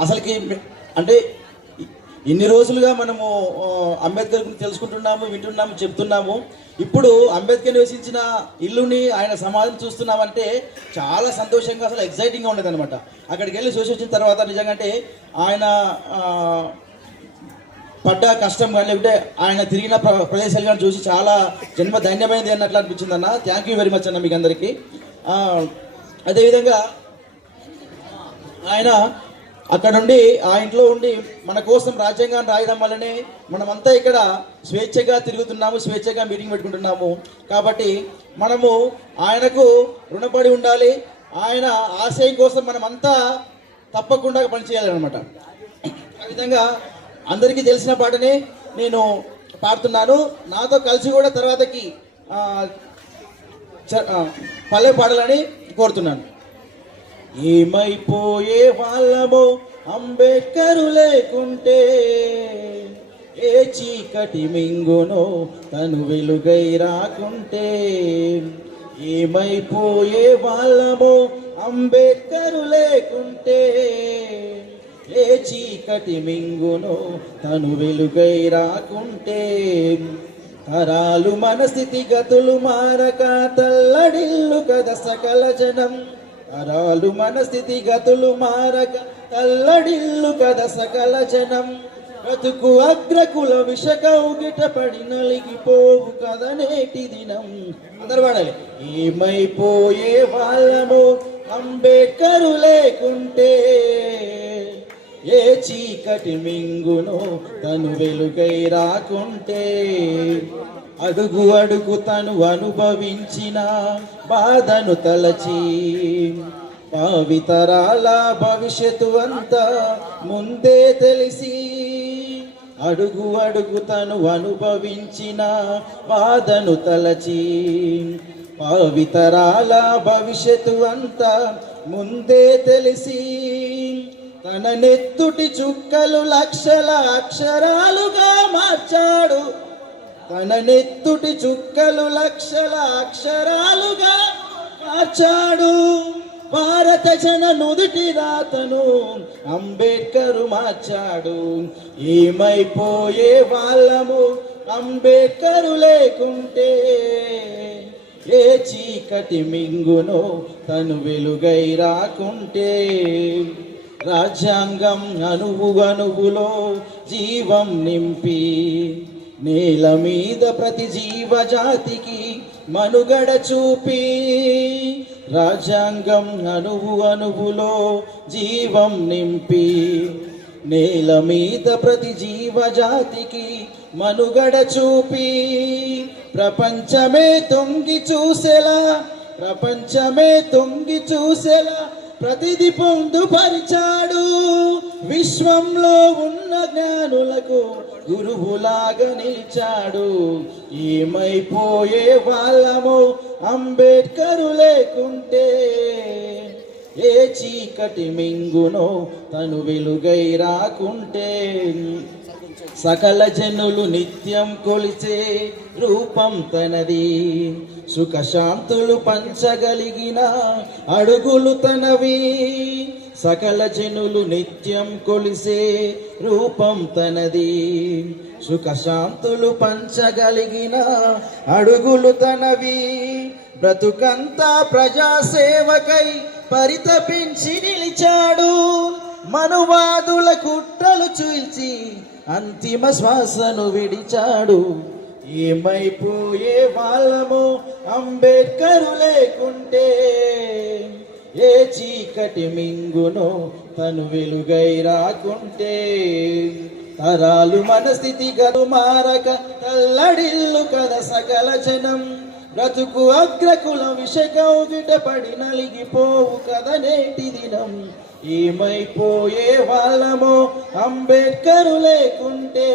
అసలుకి అంటే ఇన్ని రోజులుగా మనము అంబేద్కర్ గురించి తెలుసుకుంటున్నాము వింటున్నాము చెప్తున్నాము. ఇప్పుడు అంబేద్కర్ నివసించిన ఇల్లుని ఆయన సమాధిని చూస్తున్నామంటే చాలా సంతోషంగా అసలు ఎగ్జైటింగ్గా ఉండేది అనమాట అక్కడికి వెళ్ళి చూసి వచ్చిన తర్వాత నిజంగా అంటే ఆయన పడ్డ కష్టం కానీ లేకుంటే ఆయన తిరిగిన ప్ర- ప్రదేశాలు కానీ చూసి చాలా జన్మ ధన్యమైనది అన్నట్లు అనిపించింది అన్న. థ్యాంక్ యూ వెరీ మచ్ అన్న మీకు అందరికీ. అదేవిధంగా ఆయన అక్కడ నుండి ఆ ఇంట్లో ఉండి మన కోసం రాజ్యాంగాన్ని రాయడం వల్లనే మనమంతా ఇక్కడ స్వేచ్ఛగా తిరుగుతున్నాము స్వేచ్ఛగా మీటింగ్ పెట్టుకుంటున్నాము. కాబట్టి మనము ఆయనకు రుణపడి ఉండాలి. ఆయన ఆశయం కోసం మనమంతా తప్పకుండా పనిచేయాలన్నమాట. ఆ విధంగా అందరికీ తెలిసిన పాటనే నేను పాడుతున్నాను. నాతో కలిసి కూడా తర్వాతకి చ- పల్లె పాడాలని కోరుతున్నాను. ఏమైపోయే వాళ్ళమో అంబేద్కరు లేకుంటే ఏ చీకటి మింగునో తను వెలుగై రాకుంటే ఏమైపోయే వాళ్ళమో అంబేద్కరు లేకుంటే ఏ చీకటి మింగునో తను వెలుగై రాకుంటే తరాలు మన స్థితిగతులు మారక తల్లడిల్లు కద సకల జనం. తరాలు మన స్థితిగతులు మారక తల్లడిల్లు కద సకల జనం. బ్రతుకు అగ్రకుల విషకౌగిట పడి నలిగిపోవు కథ నేటి దినం. అందరు పాడాలి ఏమైపోయే వాళ్ళము అంబేద్కరు లేకుంటే ఏ చీకటి మింగును తను వెలుగై రాకుంటే. అడుగు అడుగు తను అనుభవించిన బాధను తలచి భావితరాల భవిష్యత్తు అంతా ముందే తెలిసి అడుగు అడుగు తను అనుభవించిన బాధను తలచి భావితరాల భవిష్యత్తు అంతా ముందే తెలిసి తన నెత్తుటి చుక్కలు లక్షల అక్షరాలుగా మార్చాడు. తన నెత్తుటి చుక్కలు లక్షల అక్షరాలుగా మార్చాడు. భారత జన నుదుటి రాతను అంబేద్కరు మార్చాడు. ఏమైపోయే వాళ్ళము అంబేద్కరు లేకుంటే? ఏ చీకటి మింగునో తను వెలుగై రాకుంటే? రాజ్యాంగం అనువు అనువులో జీవం నింపి నేల మీద ప్రతి జీవజాతికి మనుగడ చూపి రాజ్యాంగం అణువు అణువులో జీవం నింపి నేల మీద ప్రతి జీవజాతికి మనుగడ చూపి. ప్రపంచమే తొంగి చూసేలా ప్రపంచమే తొంగి చూసేలా ప్రతిది పొందుపరిచాడు. విశ్వంలో ఉన్న జ్ఞానులకు గురువులాగా నిలిచాడు. ఏమైపోయే వాళ్ళము అంబేద్కరు లేకుంటే ఏ చీకటి మింగునో తను వెలుగై రాకుంటే. సకల జనులు నిత్యం కొలిచే రూపం తనది. సుఖశాంతులు పంచగలిగిన అడుగులు తనవి. సకల జనులు నిత్యం కొలిసే రూపం తనది. సుఖశాంతులు పంచగలిగిన అడుగులు తనవి. బ్రతుకంతా ప్రజాసేవకై పరితపించి నిలిచాడు. మనువాదుల కుట్రలు చూల్చి అంతిమ శ్వాసను విడిచాడు. ఏమైపోయే వాళ్ళము అంబేద్కరు లేకుంటే ఏ చీకటి మింగునో తను వెలుగై రాకుంటే. తరాలు మన స్థితి గదు మారక తల్లడిల్లు కద సకల జనం. బ్రతుకు అగ్రకుల విషకౌగిట పడి నలిగిపోవు కద నేటి దినం. ఏమైపోయే వాళ్ళమో అంబేద్కరు లేకుంటే.